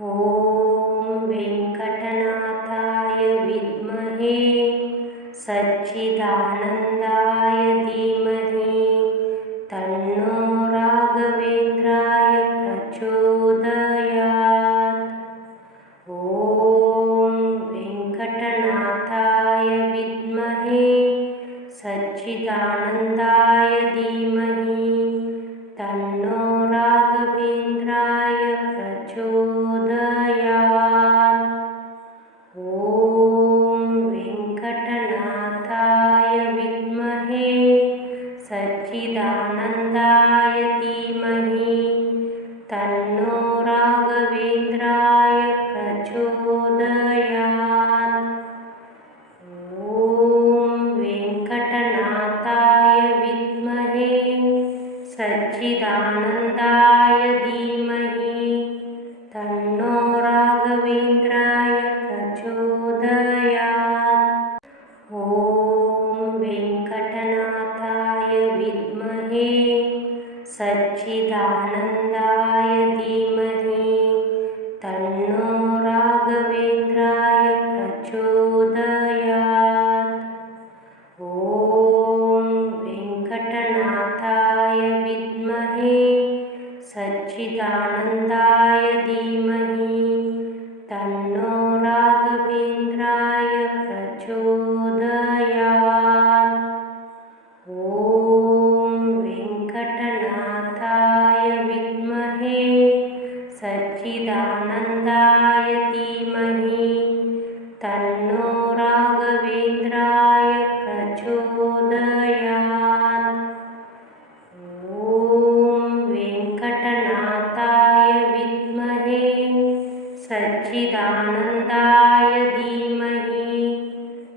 ॐ वेङ्कटनाथाय विद्महे सच्चिदानन्दाय धीमहि तन्नो राघवेन्द्राय प्रचोदयात्। ॐ वेङ्कटनाथाय विद्महे सच्चिदानन्दाय धीमहि तन्नो राघवेन्द्राय प्रचोदयात्। ॐ वेङ्कटनाथाय विद्महे सच्चिदानन्दाय धीमहि तन्नो राघवेन्द्राय प्रचोदयात्। ॐ वेङ्कटनाथाय विद्महे सच्चिदानन्दाय धीमहि तन्नो राघवेन्द्राय प्रचोदयात्। ॐ वेङ्कटनाथाय विद्महे सच्चिदानन्दाय धीमहि तन्नो राघवेन्द्राय प्रचोदयात्। ॐ वेङ्कटनाथाय विद्महे सच्चिदानन्दाय धीमहि तन्नो राघवेन्द्राय प्रचोदयात्। ॐ वेङ्कटनाथाय विद्महे सच्चिदानन्दाय धीमहि तन्नो राघवेन्द्राय प्रचोदयात्। ॐ वेङ्कटनाथाय विद्महे सच्चिदानन्दाय धीमहि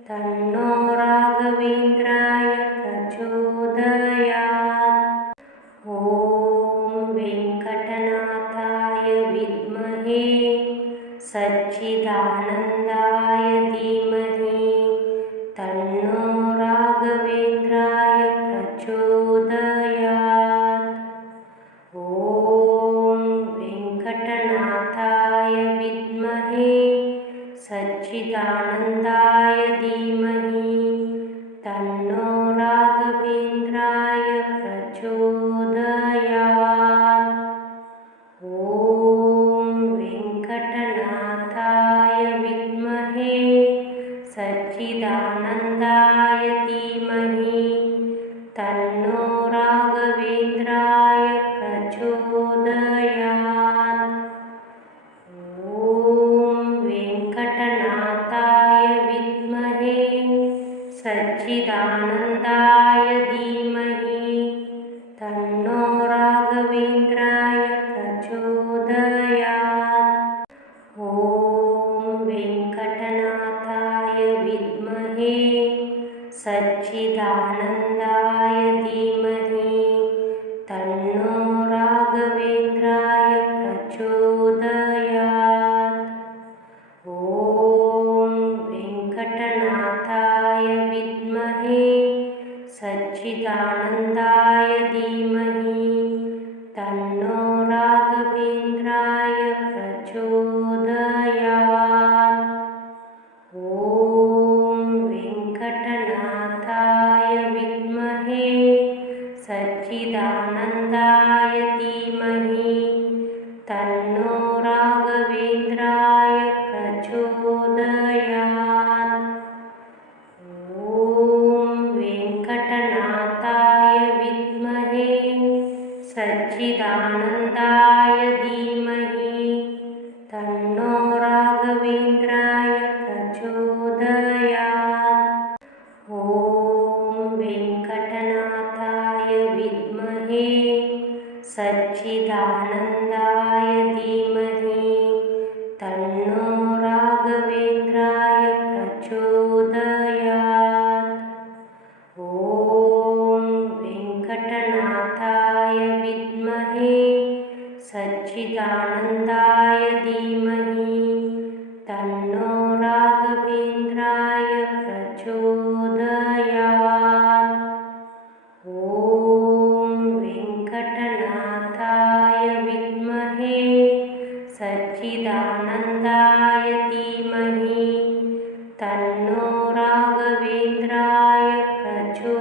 तन्नो राघवेन्द्राय प्रचोदयात्। ॐ वेङ्कटनाथाय विद्महे सच्चिदानन्दाय धीमहि तन्नो राघवेन्द्राय प्रचोदयात्। ॐ वेङ्कटनाथाय विद्महे सच्चिदानन्दाय धीमहि तन्नो राघवेन्द्राय प्रचोदयात्। ॐ वेङ्कटनाथाय विद्महे सच्चिदानन्दाय धीमहि तन्नो राघवेन्द्राय प्रचोदयात्। ॐ वेङ्कटनाथाय विद्महे सच्चिदानन्दाय धीमहि तन्नो राघवेन्द्राय प्रचोदयात्। ॐ वेङ्कटनाथाय विद्महे सच्चिदानन्दाय धीमहि तन्नो राघवेन्द्राय प्रचोदयात्। ॐ वेङ्कटनाथाय विद्महे सच्चिदानन्दाय धीमहि तन्नो राघवेन्द्राय प्रचोदयात्। ॐ वेङ्कटनाथाय विद्महे सच्चिदानन्दाय धीमहि तन्नो राघवेन्द्राय प्रचोदयात्। ॐ वेङ्कटनाथाय विद्महे सच्चिदानन्दाय धीमहि तन्नो राघवेन्द्राय प्रचोदयात्। ॐ वेङ्कटनाथाय विद्महे सच्चिदानन्दाय धीमहि सच्चिदानन्दाय धीमहि तन्नो राघवेन्द्राय प्रचोदयात्।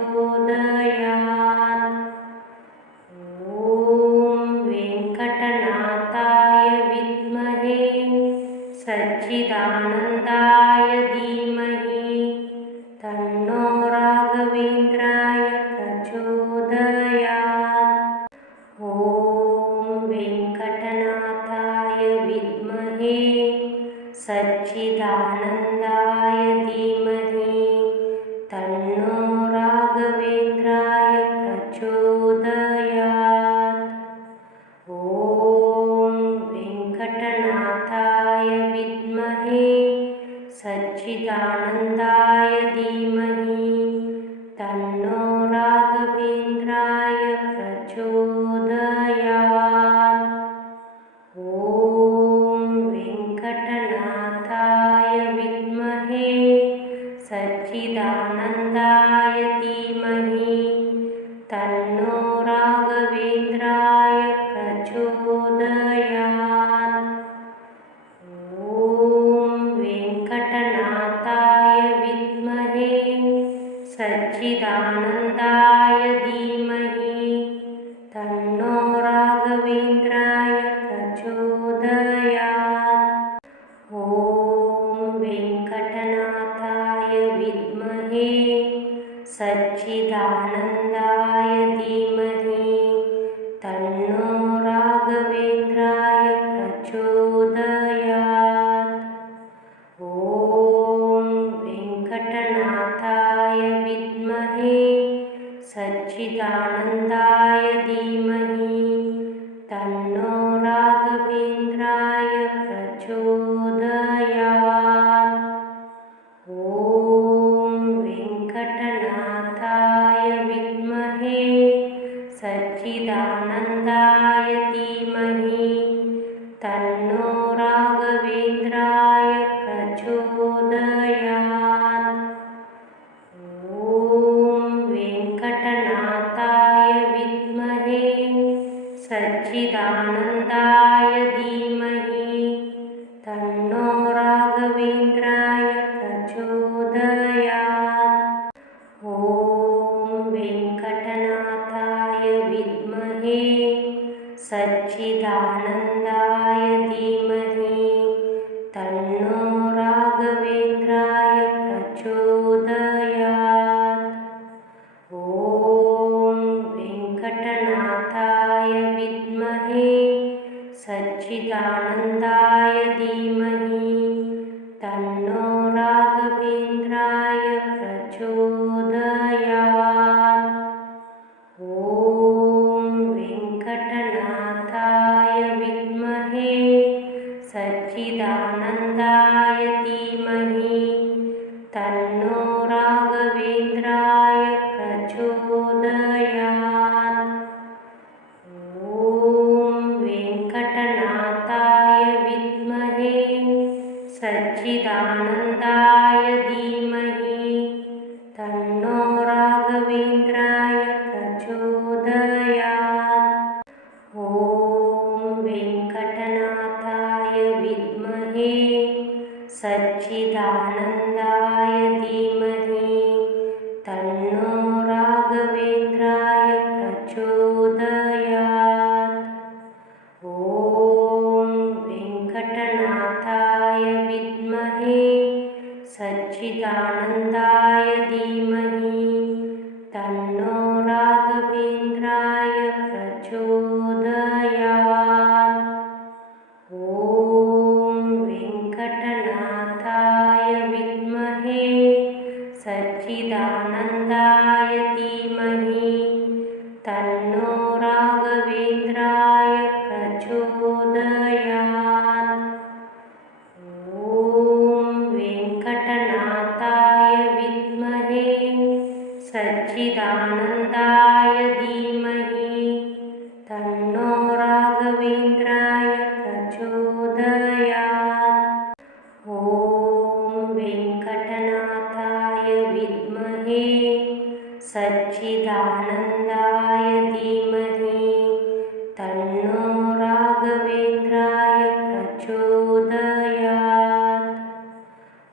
ॐ वेङ्कटनाथाय विद्महे सच्चिदानन्दाय धीमहि तन्नो राघवेन्द्राय प्रचोदयात्। ॐ वेङ्कटनाथाय विद्महे सच्चिदानन्दाय धीमहि तन्नो राघवेन्द्राय प्रचोदयात्। ॐ वेङ्कटनाथाय विद्महे सच्चिदानन्दाय धीमहि तन्नो राघवेन्द्राय प्रचोदयात्। ॐ वेङ्कटनाथाय विद्महे सच्चिदानन्दाय धीमहि तन्नो राघवेन्द्राय प्रचोदयात्। ॐ वेङ्कटनाथाय विद्महे सच्चिदानन्दाय धीमहि तन्नो राघवेन्द्राय प्रचोदयात्। ॐ वेङ्कटनाथाय विद्महे सच्चिदानन्दाय धीमहि तन्नो राघवेन्द्राय प्रचोदयात्। ॐ वेङ्कटनाथाय विद्महे सच्चिदानन्दाय धीमहि तन्नो राघवेन्द्राय प्रचोदयात्। ॐ वेङ्कटनाथाय विद्महे सच्चिदानन्दाय धीमहि तन्नो राघवेन्द्राय प्रचोदयात्। ॐ वेङ्कटनाथाय विद्महे सच्चिदानन्दाय धीमहि तन्नो राघवेन्द्राय प्रचोदयात्। ॐ वेङ्कटनाथाय विद्महे सच्चिदानन्दाय धीमहि तन्नो राघवेन्द्राय प्रचोदयात्। ॐ वेङ्कटनाथाय विद्महे सच्चिदानन्दाय धीमहि तन्नो राघवेन्द्राय प्रचोदयात्। ॐ वेङ्कटनाथाय विद्महे सच्चिदानन्दाय धीमहि तन्नो राघवेन्द्राय प्रचोदयात्। ॐ वेङ्कटनाथाय विद्महे सच्चिदानन्दाय धीमहि तन्नो राघवेन्द्राय प्रचोदयात्। ॐ वेङ्कटनाथाय विद्महे सच्चिदानन्दाय धीमहि तन्नो राघवेन्द्राय प्रचोदयात्। ॐ वेङ्कटनाथाय विद्महे सच्चिदानन्दाय धीमहि तन्नो राघवेन्द्राय प्रचोदयात्। ॐ वेङ्कटनाथाय विद्महे सच्चिदानन्दाय धीमहि तन्नो राघवेन्द्राय प्रचोदयात्। ॐ वेङ्कटनाथाय विद्महे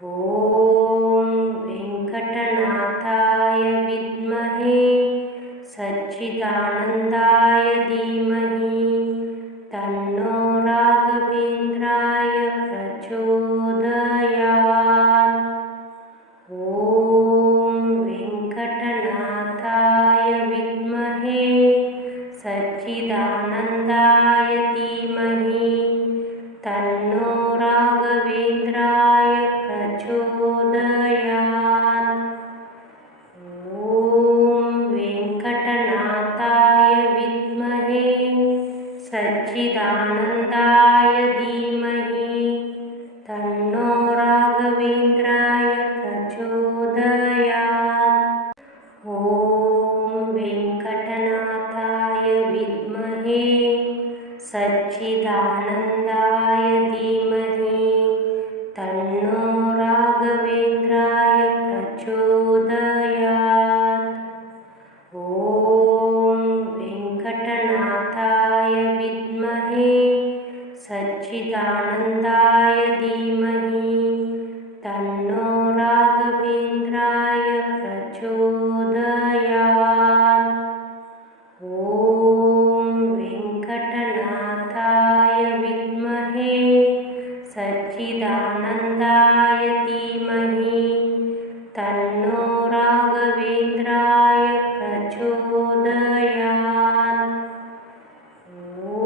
ॐ वेङ्कटनाथाय विद्महे सच्चिदानन्दाय धीमहि तन्नो राघवेन्द्राय प्रचोदयात्। ॐ वेङ्कटनाथाय विद्महे सच्चिदानन्दाय धीमहि तन्नो राघवेन्द्राय प्रचोदयात्। ॐ वेङ्कटनाथाय विद्महे सच्चिदानन्दाय धीमहि तन्नो राघवेन्द्राय प्रचोदयात्। ॐ वेङ्कटनाथाय विद्महे सच्चिदानन्दाय धीमहि तन्नो राघवेन्द्राय प्रचोदयात्। ॐ वेङ्कटनाथाय विद्महे सच्चिदानन्दाय धीमहि तन्नो राघवेन्द्राय प्रचोदयात्। ॐ वेङ्कटनाथाय विद्महे सच्चिदानन्दाय धीमहि तन्नो राघवेन्द्राय प्रचोदयात्। ॐ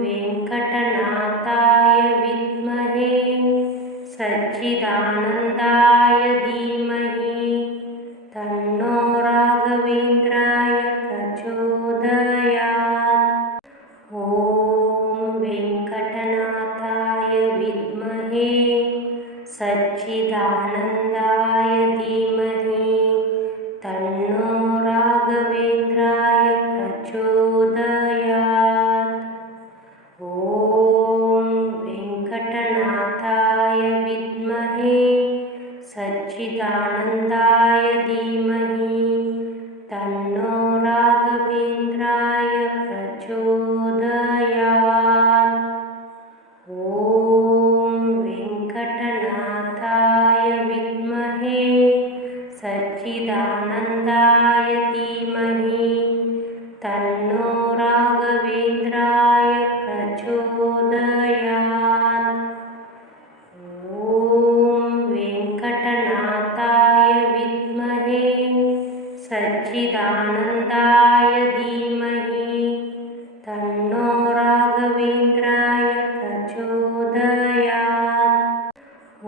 वेङ्कटनाथाय विद्महे सच्चिदानन्दाय धीमहि तन्नो राघवेन्द्राय प्रचोदयात्। ॐ वेङ्कटनाथाय विद्महे सच्चिदानन्दाय धीमहि तन्नो राघवेन्द्राय प्रचोदयात्। ॐ वेङ्कटनाथाय विद्महे सच्चिदानन्दाय धीमहि तन्नो राघवेन्द्राय प्रचोदयात्। ॐ वेङ्कटनाथाय विद्महे सच्चिदानन्दाय धीमहि तन्नो राघवेन्द्राय प्रचोदयात्। ॐ वेङ्कटनाथाय विद्महे सच्चिदानन्दाय धीमहि तन्नो राघवेन्द्राय प्रचोदयात्।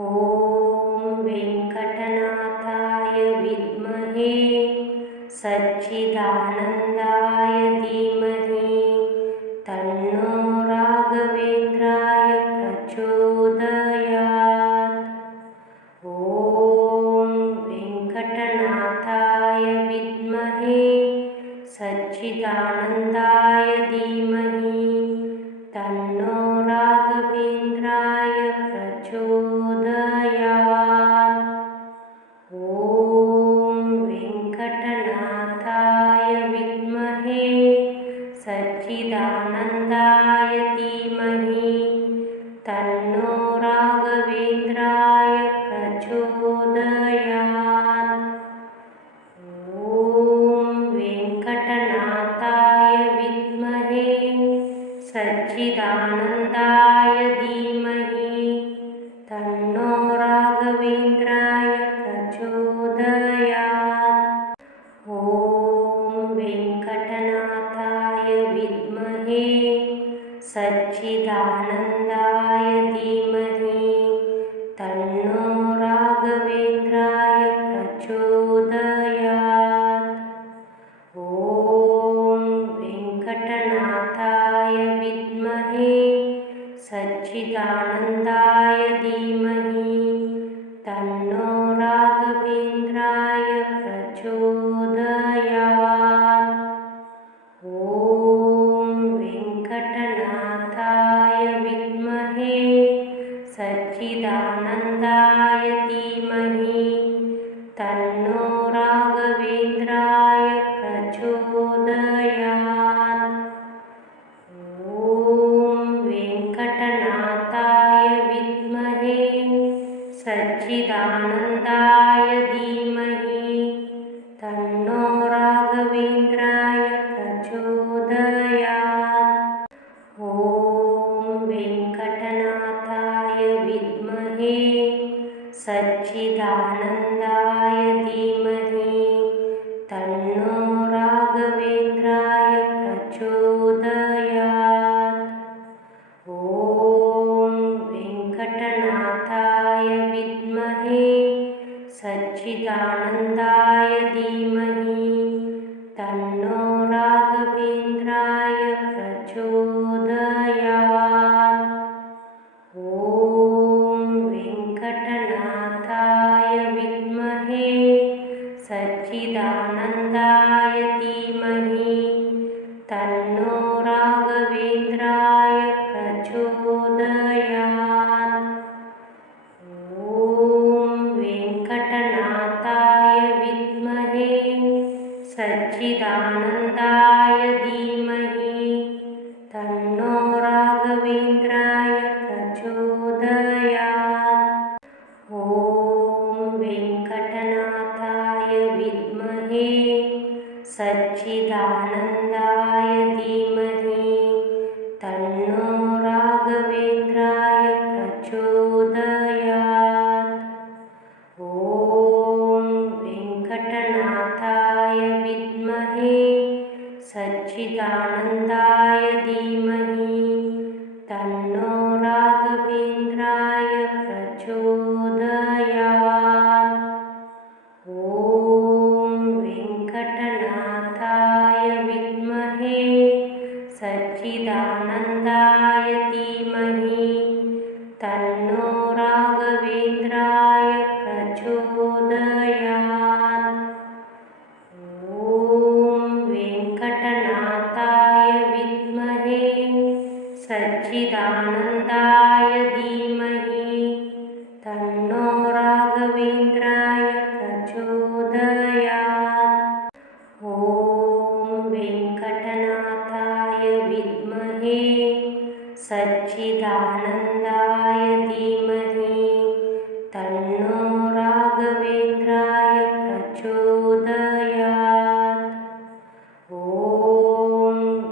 ॐ वेङ्कटनाथाय विद्महे सच्चिदानन्दाय धीमहि तन्नो राघवेन्द्राय प्रचोदयात्। ॐ वेङ्कटनाथाय विद्महे सच्चिदानन्दाय धीमहि तन्नो राघवेन्द्राय प्रचोदयात्। ॐ वेङ्कटनाथाय विद्महे सच्चिदानन्दाय धीमहि तन्नो राघवेन्द्राय प्रचोदयात्। ॐ वेङ्कटनाथाय विद्महे सच्चिदानन्दाय धीमहि तन्नो राघवेन्द्राय प्रचोदयात्। ॐ वेङ्कटनाथाय विद्महे सच्चिदानन्दाय धीमहि तन्नो राघवेन्द्राय प्रचोदयात्। ॐ वेङ्कटनाथाय विद्महे सच्चिदानन्दाय धीमहि तन्नो राघवेन्द्राय प्रचोदयात्। ॐ वेङ्कटनाथाय विद्महे सच्चिदानन्दाय धीमहि तन्नो राघवेन्द्राय प्रचोदयात्। ॐ वेङ्कटनाथाय सच्चिदानन्दाय धीमहि तन्नो राघवेन्द्राय प्रचोदयात्। ॐ वेङ्कटनाथाय विद्महे सच्चिदानन्दाय धीमहि तन्नो राघवेन्द्राय प्रचोदयात्। ॐ वेङ्कटनाथाय विद्महे सच्चिदानन्दाय धीमहि तन्नो राघवेन्द्राय प्रचोदयात्। ॐ वेङ्कटनाथाय विद्महे सच्चिदानन्दाय धीमहि तन्नो राघवेन्द्राय प्रचोदयात्। ॐ वेङ्कटनाथाय विद्महे सच्चिदानन्दाय धीमहि तन्नो राघवेन्द्राय प्रचोदयात्। ॐ वेङ्कटनाथाय विद्महे सच्चिदानन्दाय धीमहि तन्नो राघवेन्द्राय प्रचोदयात्। ॐ वेङ्कटनाथाय विद्महे सच्चिदानन्दाय धीमहि तन्नो राघवेन्द्राय प्रचोदयात्। ॐ वेङ्कटनाथाय विद्महे सच्चिदानन्दाय धीमहि तन्नो राघवेन्द्राय प्रचोदयात्। ॐ वेङ्कटनाथाय विद्महे सच्चिदानन्दाय धीमहि तन्नो राघवेन्द्राय प्रचोदयात्। ॐ वेङ्कटनाथाय विद्महे सच्चिदानन्दाय धीमहि तन्नो राघवेन्द्राय प्रचोदयात्। ॐ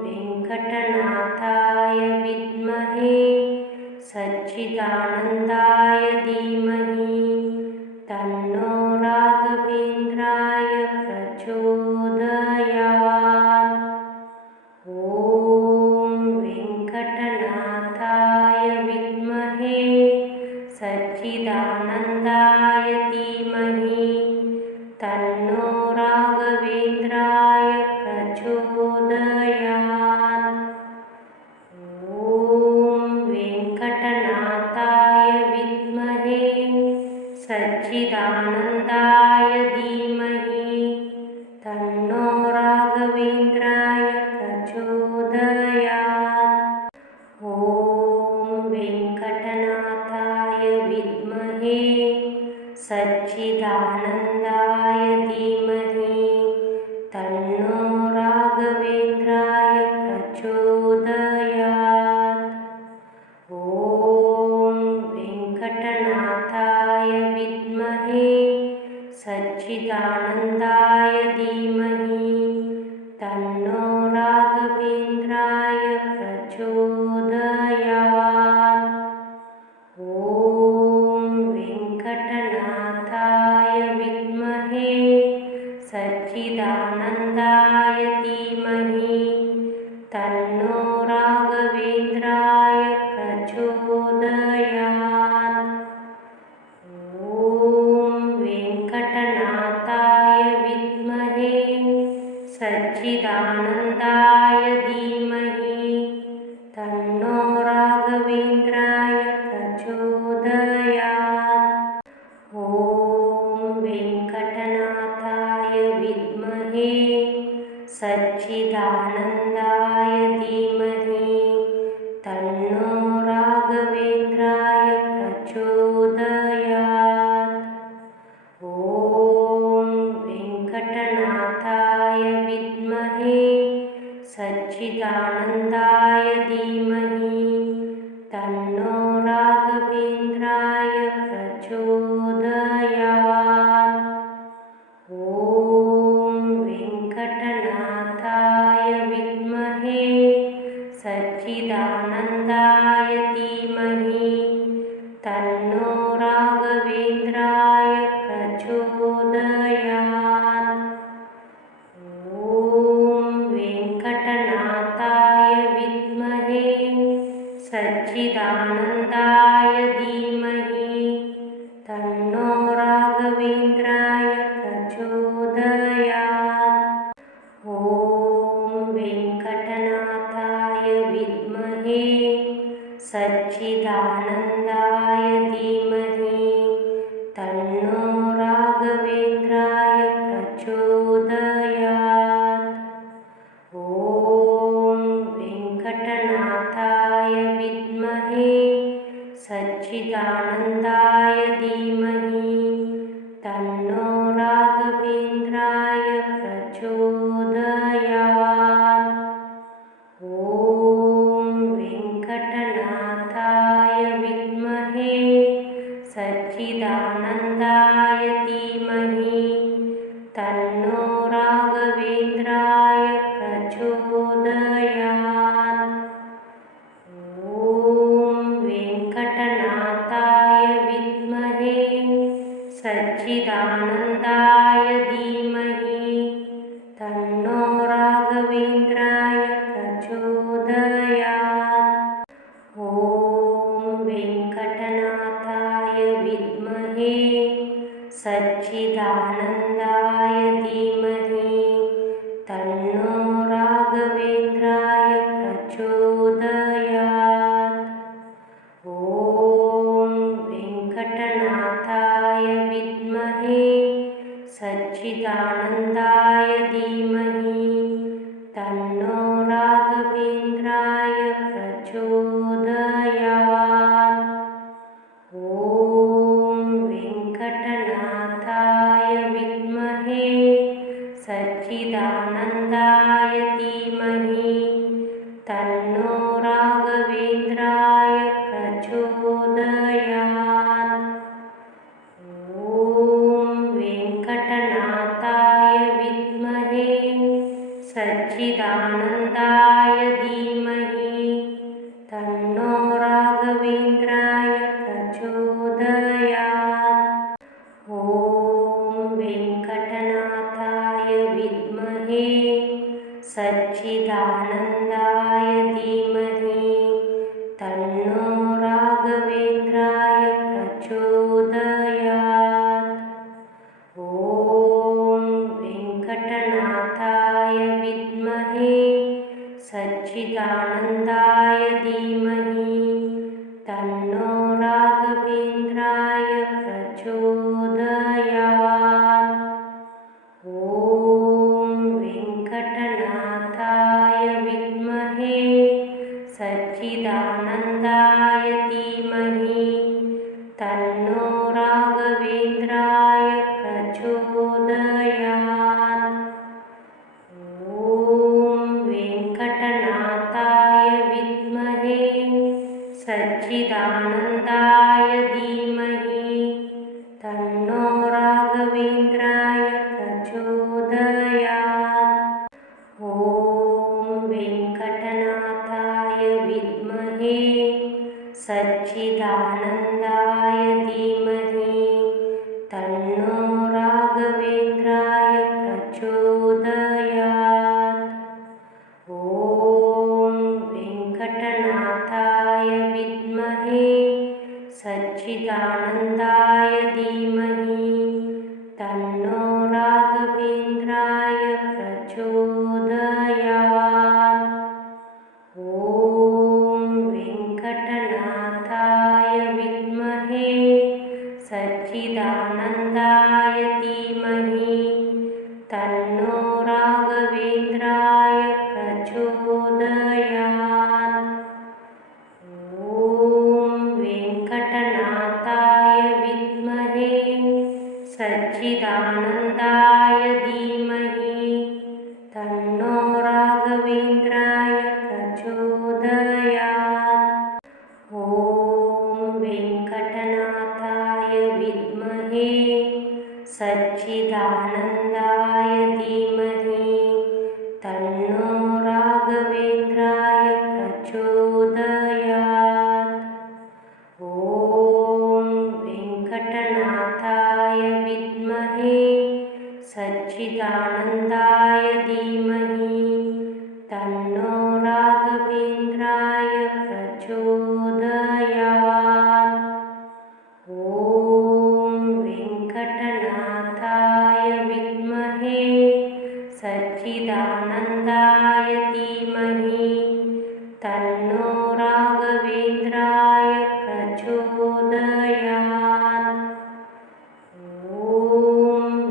वेङ्कटनाथाय विद्महे सच्चिदानन्दाय धीमहि तन्नो राघवेन्द्राय प्रचोदयात्। ॐ वेङ्कटनाथाय विद्महे सच्चिदानन्दाय धीमहि तन्नो राघवेन्द्राय प्रचोदयात्। ॐ वेङ्कटनाथाय विद्महे सच्चिदानन्दाय धीमहि तन्नो राघवेन्द्राय प्रचोदयात्। ॐ वेङ्कटनाथाय विद्महे सच्चिदानन्दाय धीमहि तन्नो राघवेन्द्राय प्रचोदयात्। ॐ वेङ्कटनाथाय विद्महे सच्चिदानन्दाय धीमहि तन्नो राघवेन्द्राय प्रचोदयात्। ॐ वेङ्कटनाथाय विद्महे सच्चिदानन्दाय धीमहि तन्नो राघवेन्द्राय प्रचोदयात्। ॐ वेङ्कटनाथाय विद्महे सच्चिदानन्दाय धीमहि तन्नो राघवेन्द्राय प्रचोदयात्। ॐ वेङ्कटनाथाय विद्महे सच्चिदानन्दाय धीमहि तन्नो राघवेन्द्राय प्रचोदयात्। ॐ वेङ्कटनाथाय विद्महे सच्चिदानन्दाय धीमहि तन्नो राघवेन्द्राय तन्नो राघवेन्द्राय प्रचोदयात्। ॐ वेङ्कटनाथाय विद्महे सच्चिदानन्दाय धीमहि तन्नो राघवेन्द्राय प्रचोदयात्। ॐ वेङ्कटनाथाय विद्महे सच्चिदानन्दाय धीमहि तन्नो राघवेन्द्राय प्रचोदयात्। ॐ वेङ्कटनाथाय विद्महे सच्चिदानन्दाय धीमहि तन्नो राघवेन्द्राय प्रचोदयात्। ॐ वेङ्कटनाथाय विद्महे सच्चिदानन्दाय धीमहि तन्नो राघवेन्द्राय प्रचोदयात्। ॐ वेङ्कटनाथाय विद्महे सच्चिदानन्दाय धीमहि तन्नो राघवेन्द्राय प्रचोदयात्। ॐ वेङ्कटनाथाय विद्महे सच्चिदानन्दाय धीमहि तन्नो राघवेन्द्राय प्रचोदयात्। ॐ वेङ्कटनाथाय विद्महे सच्चिदानन्दाय धीमहि तन्नो राघवेन्द्राय प्रचोदयात्। ॐ वेङ्कटनाथाय विद्महे सच्चिदानन्दाय धीमहि तन्नो राघवेन्द्राय प्रचोदयात्। ॐ वेङ्कटनाथाय विद्महे सच्चिदानन्दाय धीमहि तन्नो राघवेन्द्राय प्रचोदयात्। ॐ वेङ्कटनाथाय विद्महे सच्चिदानन्दाय धीमहि तन्नो राघवेन्द्राय प्रचोदयात्। ॐ वेङ्कटनाथाय विद्महे सच्चिदानन्दाय धीमहि तन्नो राघवेन्द्राय प्रचोदयात्। ॐ वेङ्कटनाथाय विद्महे सच्चिदानन्दाय धीमहि तन्नो राघवेन्द्राय प्रचोदयात्। ॐ वेङ्कटनाथाय विद्महे सच्चिदानन्दाय धीमहि तन्नो राघवेन्द्राय प्रचोदयात्। ॐ वेङ्कटनाथाय विद्महे सच्चिदानन्दाय धीमहि तन्नो राघवेन्द्राय प्रचोदयात्। ॐ वेङ्कटनाथाय विद्महे सच्चिदानन्दाय धीमहि तन्नो राघवेन्द्राय प्रचोदयात्। ॐ वेङ्कटनाथाय विद्महे सच्चिदानन्दाय धीमहि तन्नो राघवेन्द्राय प्रचोदयात्। ॐ वेङ्कटनाथाय विद्महे सच्चिदानन्दाय धीमहि तन्नो राघवेन्द्राय प्रचोदयात्। ॐ वेङ्कटनाथाय विद्महे सच्चिदानन्दाय धीमहि तन्नो राघवेन्द्राय प्रचोदयात्। ॐ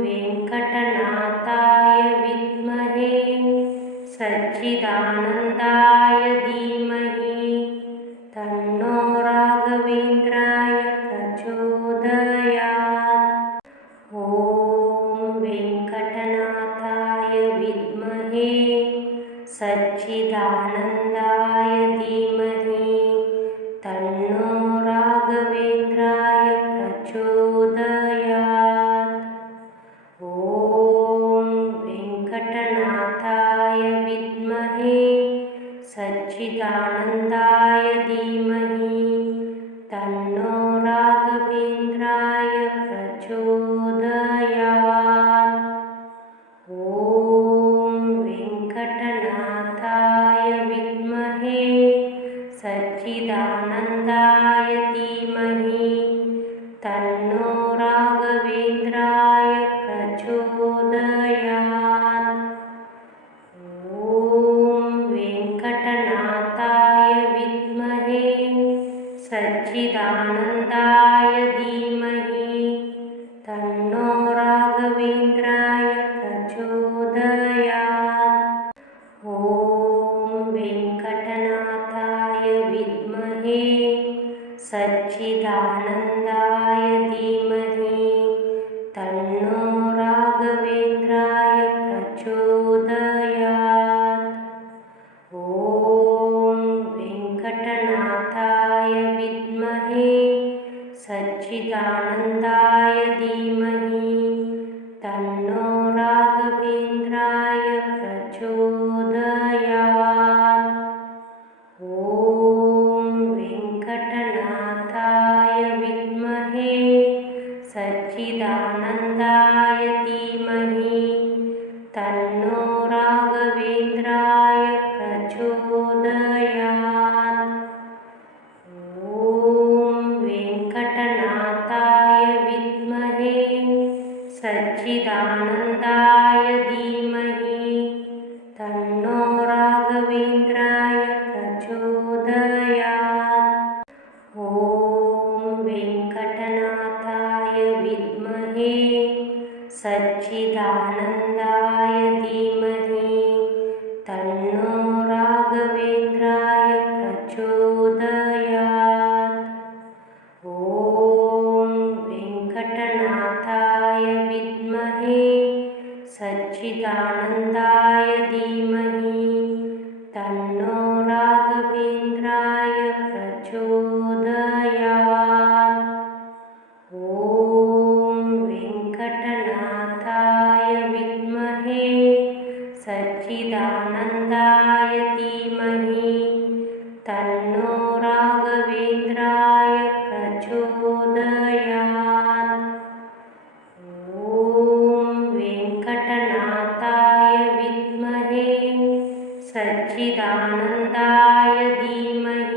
वेङ्कटनाथाय विद्महे सच्चिदानन्दाय धीमहि तन्नो राघवेन्द्राय प्रचोदयात्। ॐ वेङ्कटनाथाय विद्महे सच्चिदानन्दाय धीमहि तन्नो राघवेन्द्राय प्रचोदयात्। ॐ वेङ्कटनाथाय विद्महे सच्चिदानन्दाय धीमहि तन्नो राघवेन्द्राय प्रचोदयात्। ॐ वेङ्कटनाथाय विद्महे सच्चिदानन्दाय धीमहि तन्नो राघवेन्द्राय प्रचोदयात्। ॐ वेङ्कटनाथाय विद्महे सच्चिदानन्दाय धीमहि तन्नो राघवेन्द्राय प्रचोदयात्। ॐ वेङ्कटनाथाय विद्महे सच्चिदानन्दाय धीमहि तन्नो राघवेन्द्राय प्रचोदयात्। ॐ वेङ्कटनाथाय विद्महे सच्चिदानन्दाय धीमहि तन्नो राघवेन्द्राय प्रचोदयात्। ॐ वेङ्कटनाथाय विद्महे सच्चिदानन्दाय धीमहि तन्नो राघवेन्द्राय प्रचोदयात्। ॐ वेङ्कटनाथाय विद्महे सच्चिदानन्दाय धीमहि तन्नो राघवेन्द्राय प्रचोदयात्। ॐ वेङ्कटनाथाय विद्महे सच्चिदानन्दाय धीमहि तन्नो राघवेन्द्राय प्रचोदयात्। ॐ वेङ्कटनाथाय विद्महे सच्चिदानन्दाय धीमहि तन्नो राघवेन्द्राय प्रचोदयात्। ॐ वेङ्कटनाथाय विद्महे सच्चिदानन्दाय धीमहि तन्नो राघवेन्द्राय प्रचोदयात्। ॐ वेङ्कटनाथाय विद्महे सच्चिदानन्दाय धीमहि